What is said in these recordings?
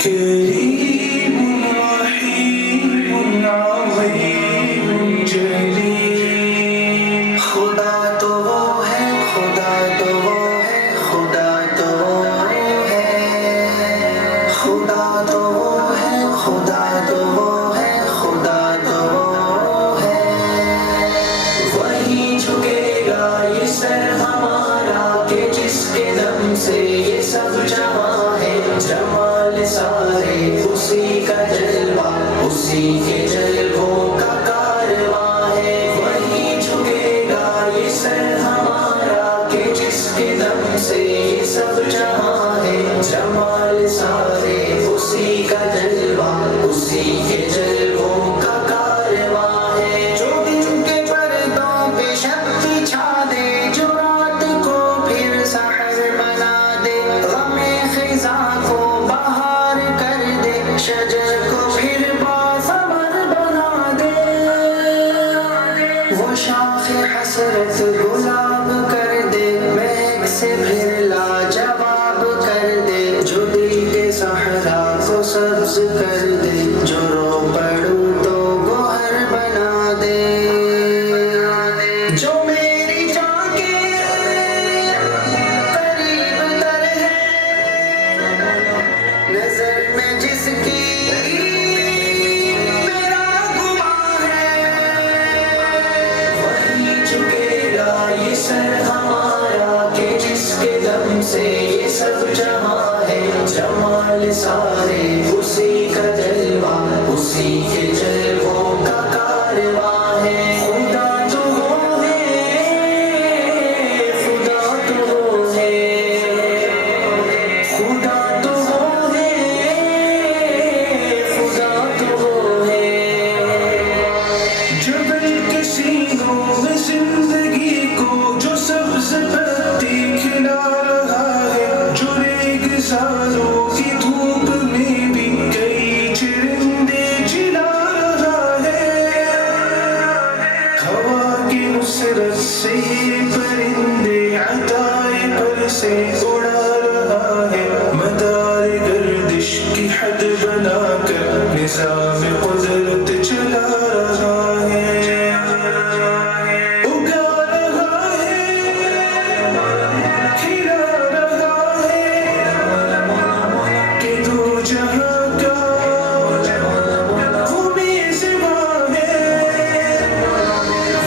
करीम रहीम अज़ीम जलील। खुदा तो वो है, खुदा तो वो है, खुदा तो वो है, खुदा तो वो है, खुदा तो वो है, खुदा तो वो है। वही झुकेगा ये सर हमारा कि जिसके दम से ये सब जहां है। जमाल सारे उसी का जलवा, उसी के जलवों का कारवां है। वही झुकेगा ये सर हमारा कि जिसके दम से ये सब जहां है। जमाल सारे उसी का जलवा, उसी के जलवों का कारवां है। जो दिन के पर्दों पे शक्ति छा दे, जो रात को फिर सहर बना दे, गमे खिज़ा को बहार कर दे, शजर को फिर बासमर बना दे। वो शाखे हसरत गुलाब कर दे, महक से फिर लाजवाब कर दे। जो दिल के सहरा को सब्ज कर दे, जो रो पड़ूं तो गोहर बना दे। जो मेरी जान के करीब तर है, नजर में जिसकी मेरा गुमां है। वही झुकेगा ये सर हमारा कि जिसके दम से ये सब जहां है। जमाल सारे उसी का जलवा, उसी के जलवों का कारवां है। खुदा तो वो है, खुदा तो वो है, खुदा तो वो है, खुदा तो वो है। जबल के सीनों में जिंदगी को जो सब्ज पत्ती खिला रहा है, जो रेगिस्तानों की धूप में भी कई चिरिंदे जिला रहा है। हवा की नुसरत से ये परिंदे अताए पर से उड़ा रहा है। मदार गर्दिश की हद बनाकर निज़ाम कुदरत चला रहा है। उगा रहा है, खिला रहा है, कि दो जहां का वो बेसिवा है।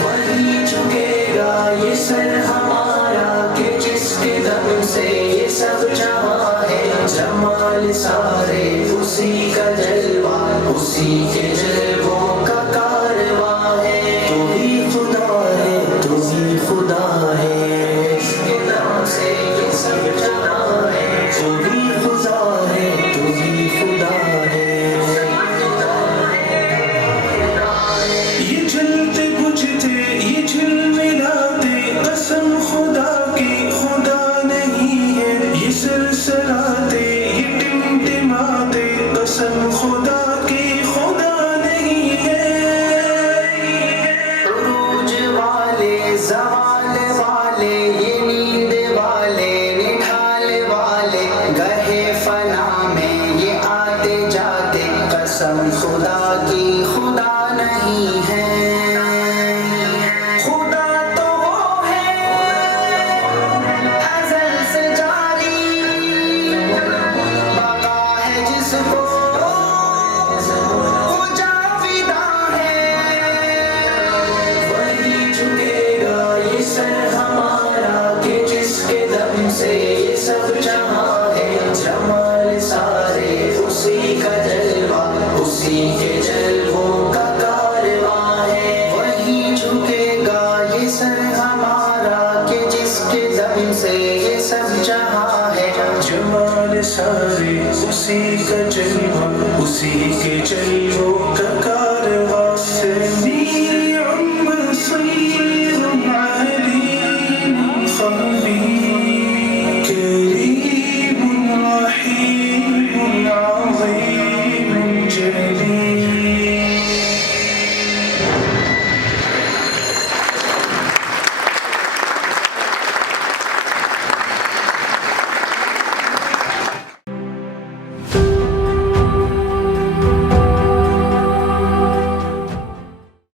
वही झुकेगा ये सर हमारा कि जिसके दम से ये सब जहां है। जमाल सारे उसी का जलवा, उसी के जलवों का कारवां है। तू ही खुदा है, तू ही खुदा है, जिसके दम से ये सब जहां है। तू ही खुदा है, तू ही खुदा है। ये जलते बुझते, ये झिलमिलाते, कसम खुदा की खुदा नहीं है। ये सरसराते, ये टिमटिमाते, कसम खुदा की खुदा नहीं है। उरूज वाले, ज़वाल वाले, ये नींद वाले, निढाल वाले, गहे फना में ये आते जाते, कसम खुदा की खुदा नहीं है। खुदा तो वो है अज़ल से जारी, बका है जिसको वो जाविदा है। वही झुकेगा ये सर हमारा कि जिसके दम से ये सब जहां है। जमाल सारे उसी का जलवा, उसी के जलवों का कारवां है। वही झुकेगा ये सर हमारा कि जिसके दम से ये सब जहां है। जमाल सारे उसी का जलवा, उसी के जलवों का